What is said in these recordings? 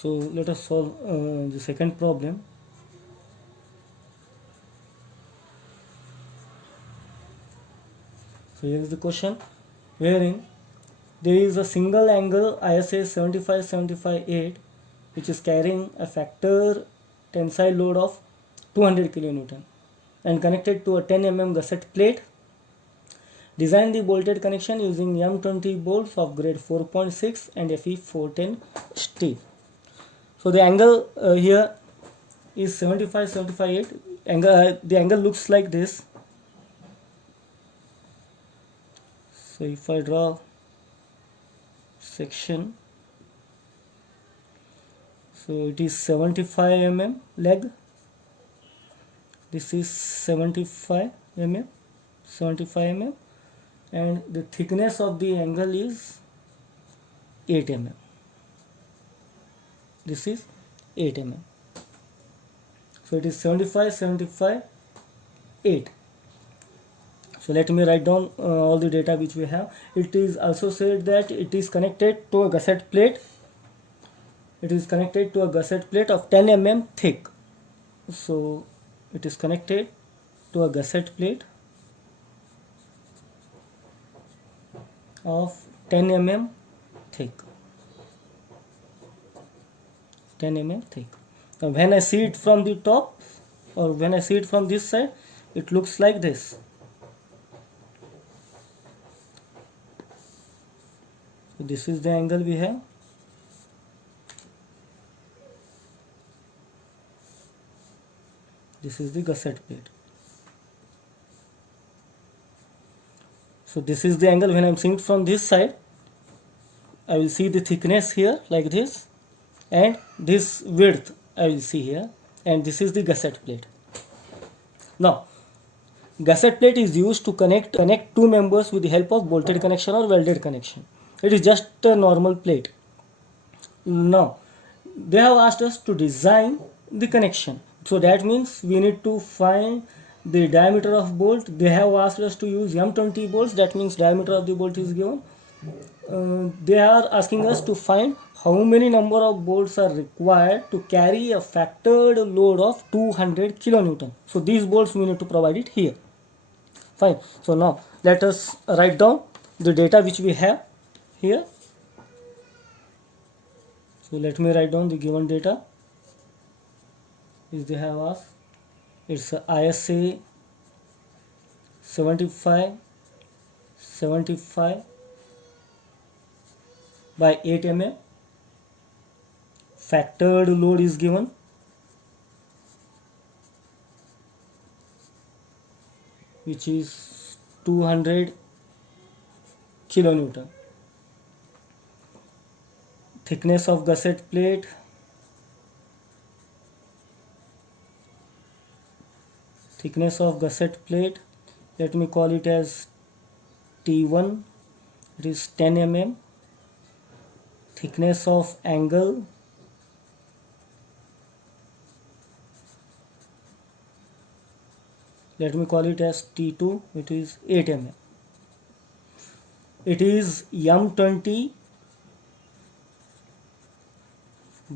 So let us solve the second problem. So here is the question, wherein there is a single angle ISA 75758 which is carrying a factor tensile load of 200 kN and connected to a 10 mm gusset plate. Design the bolted connection using M20 bolts of grade 4.6 and Fe 410 steel. So the angle here is 75758. The angle looks like this. So if I draw section, so it is 75 mm leg, this is 75 mm, and the thickness of the angle is 8 mm. This is 8 mm. So it is 75, 8. So let me write down all the data which we have. It is also said that it is connected to a gusset plate. It is connected to a gusset plate of 10 mm thick. So it is connected to a gusset plate of 10 mm thick. 10 mm thick. Now when I see it from the top, or when I see it from this side, it looks like this. So this is the angle we have. This is the gusset plate. So this is the angle when I am seeing it from this side. I will see the thickness here like this, and this width I will see here, and this is the gusset plate. Now gusset plate is used to connect two members with the help of bolted connection or welded connection. It is just a normal plate. Now they have asked us to design the connection, so that means we need to find the diameter of bolt. They have asked us to use M20 bolts, that means diameter of the bolt is given. They are asking us to find how many number of bolts are required to carry a factored load of 200 kilonewton. So these bolts we need to provide it here. Fine. So now let us write down the data which we have here. So let me write down the given data which they have asked. It's ISA 75 by 8 mm. Factored load is given. Which is 200 kilonewton. Thickness of gusset plate let me call it as T1. It is 10 mm. Thickness of angle let me call it as T2. It is 8 mm. It is M20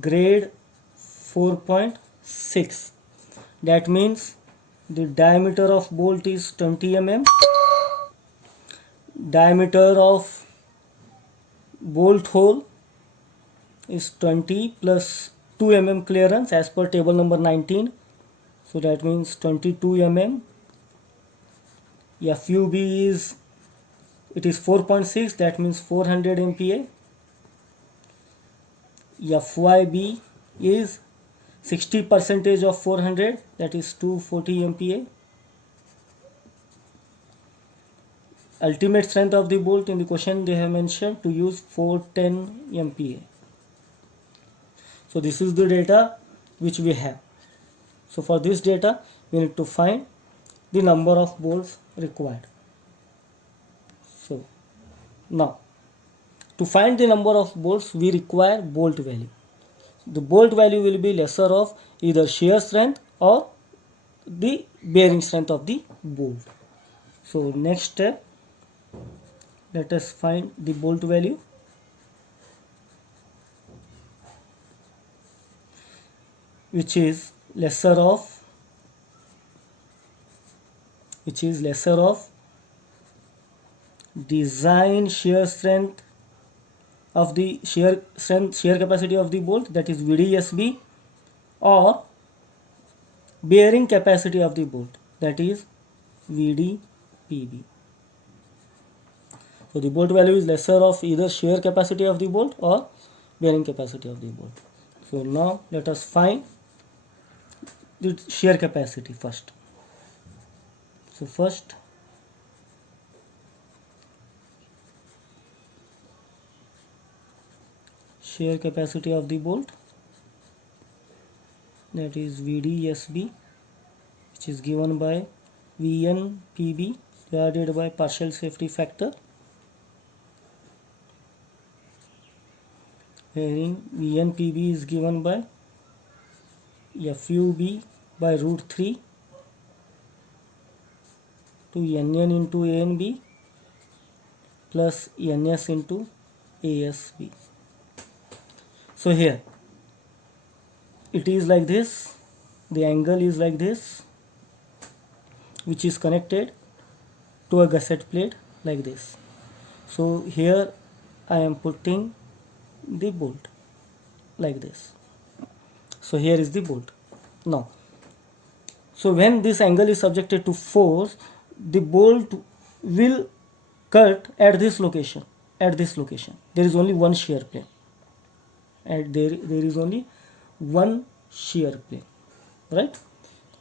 grade 4.6. that means the diameter of bolt is 20 mm. Diameter of bolt hole is 20 plus 2 mm clearance as per table number 19. So that means 22 mm. FUB is 4.6, that means 400 MPa. FYB is 60% of 400, that is 240 MPa. Ultimate strength of the bolt, in the question they have mentioned to use 410 MPa. So this is the data which we have. So for this data we need to find the number of bolts required. So now to find the number of bolts we require bolt value. The bolt value will be lesser of either shear strength or the bearing strength of the bolt. So next step, let us find the bolt value. which is lesser of design shear strength of the shear capacity of the bolt, that is VDSB, or bearing capacity of the bolt, that is VDPB. So the bolt value is lesser of either shear capacity of the bolt or bearing capacity of the bolt. So now let us find the shear capacity first. So first shear capacity of the bolt, that is VDSB, which is given by VNPB divided by partial safety factor, wherein VNPB is given by FUB by root 3 to NN into ANB plus NS into ASB. So here it is like this, the angle is like this, which is connected to a gusset plate like this. So here I am putting the bolt like this. So here is the bolt. Now, so when this angle is subjected to force, the bolt will cut at this location. There is only one shear plane, and there is only one shear plane, right?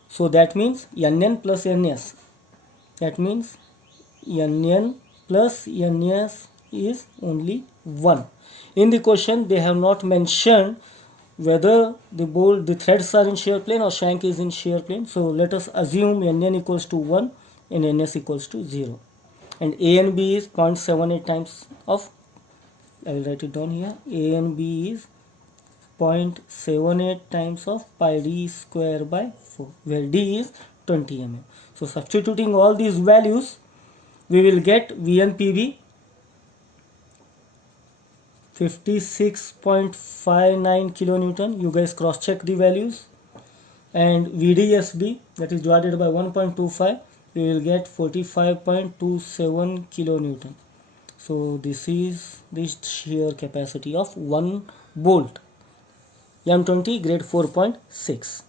So that means NN plus NS, that means NN plus NS is only 1. In the question they have not mentioned whether the threads are in shear plane or shank is in shear plane. So let us assume NN equals to 1 and NS equals to 0, and A and B is 0.78 times of, I will write it down here, A and B is 0.78 times of pi d square by 4, where d is 20 mm. So substituting all these values, we will get VNPB 56.59 kilonewton. You guys cross check the values. And VDSB, that is divided by 1.25, we will get 45.27 kilonewton. So this is the shear capacity of one bolt, M20 grade 4.6.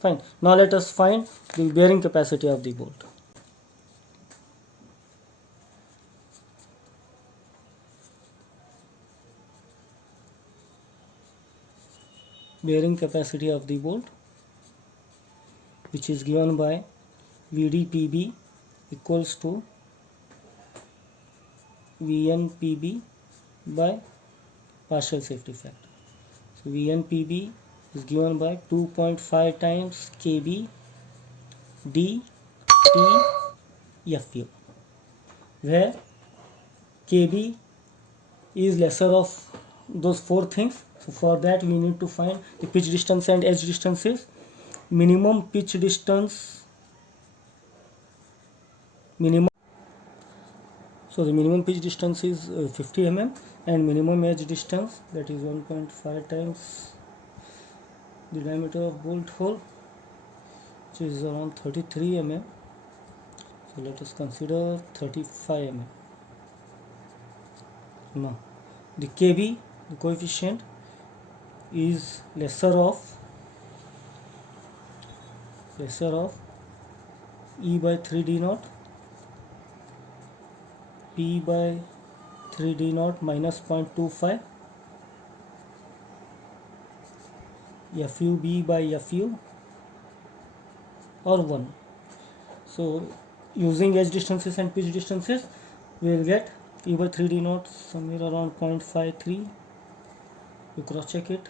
Fine. Now let us find the bearing capacity of the bolt. Bearing capacity of the bolt, which is given by VDPB equals to VNPB by partial safety factor. So VNPB is given by 2.5 times KB D T FU, where KB is lesser of those four things. So for that we need to find the pitch distance and edge distances. Minimum pitch distance, so the minimum pitch distance is 50 mm, and minimum edge distance, that is 1.5 times the diameter of bolt hole, which is around 33 mm. So let us consider 35 mm. Now the KB, the coefficient, is lesser of E by 3D naught, P by 3D naught minus 0.25, FUB by FU, or 1. So using edge distances and pitch distances, we will get E by 3D naught somewhere around 0.53. You cross check it,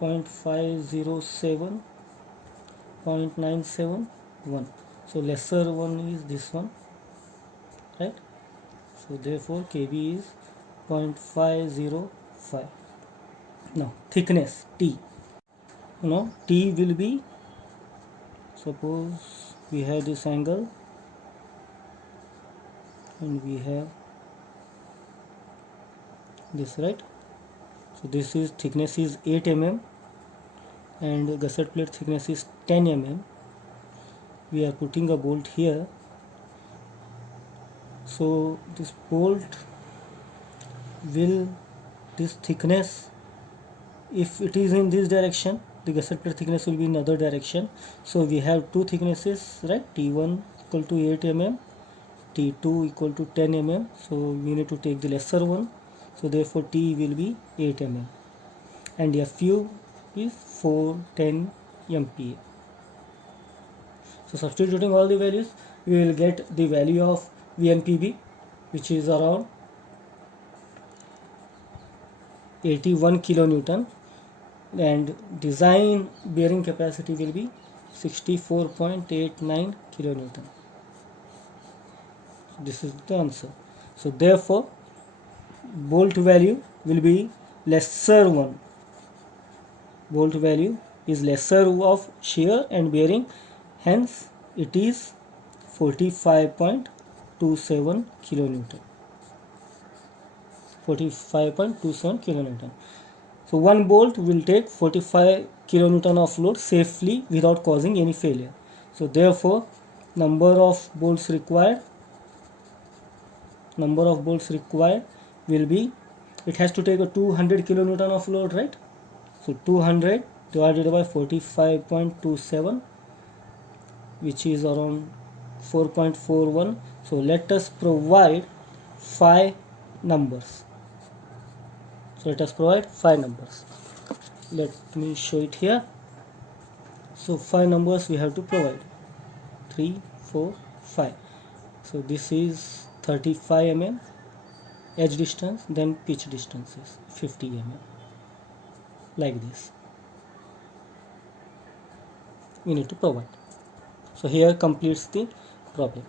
0.507, 0.971. So lesser one is this one, right? So therefore KB is 0.505. Now thickness T, T will be, suppose we have this angle and we have this, right? So this is thickness is 8 mm, and gusset plate thickness is 10 mm. We are putting a bolt here. So this bolt will, this thickness, if it is in this direction, the gusset plate thickness will be in other direction. So we have two thicknesses, right? T1 equal to 8 mm, T2 equal to 10 mm. So we need to take the lesser one. So therefore T will be 8 mm and FU is 410 MPa. So substituting all the values, we will get the value of VNPB, which is around 81 kilonewton, and design bearing capacity will be 64.89 kilonewton. This is the answer. So therefore bolt value will be lesser one. Bolt value is lesser of shear and bearing, hence it is 45.27 kilonewton. 45.27 kilonewton. So one bolt will take 45 kilonewton of load safely without causing any failure. So therefore number of bolts required will be, it has to take a 200 kilonewton of load, right? So 200 divided by 45.27, which is around 4.41. So let us provide 5 numbers. Let me show it here. So 5 numbers we have to provide. 3, 4, 5. So this is 35 mm edge distance, then pitch distance is 50 mm, like this we need to provide. So here completes the problem.